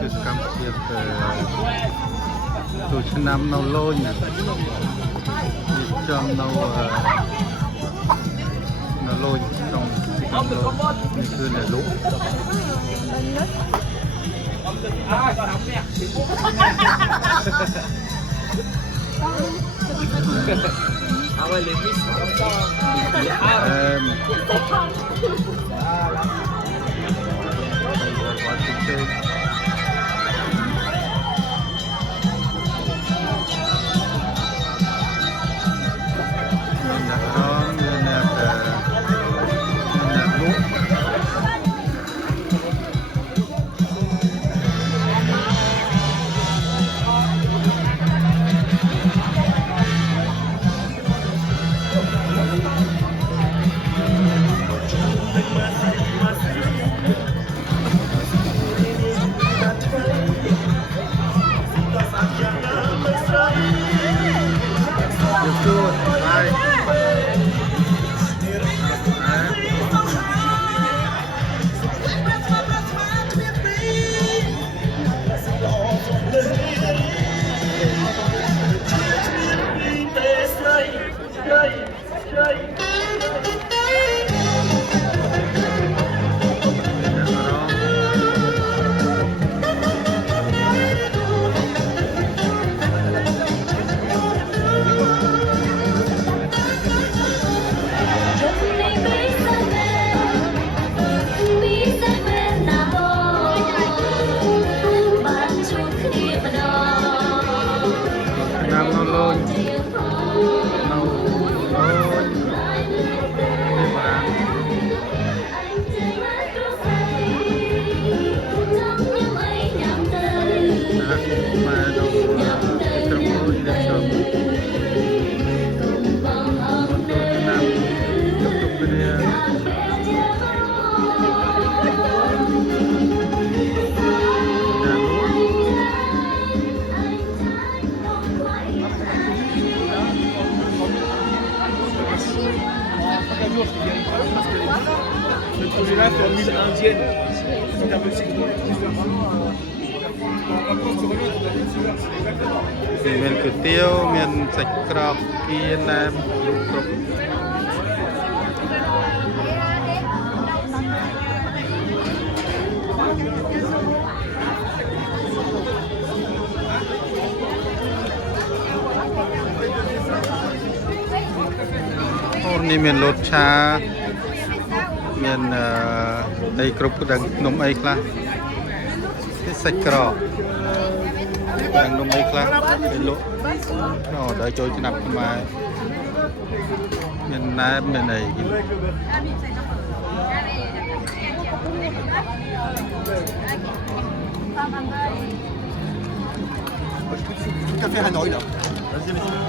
គឺសកម្មភាពទូឆ្នាំនៅលូញណាចំនៅលូញក្នុងនេះគឺអ្នកលក់Awal lemis. Celui-là, c'est une mule indienne. C'est un peu cycle. មានគុយទាវមានសាច់ក្រកគៀនណែមគ្រប់អូនេះមានលូតឆាមានអីគ្រប់ដឹងនំអីខ្លះនេះសាច់ក្រកđang nôm đây khác cái lỗ nó đợi trôi cái nắp mà miền Nam miền này Café Hà Nội đâu?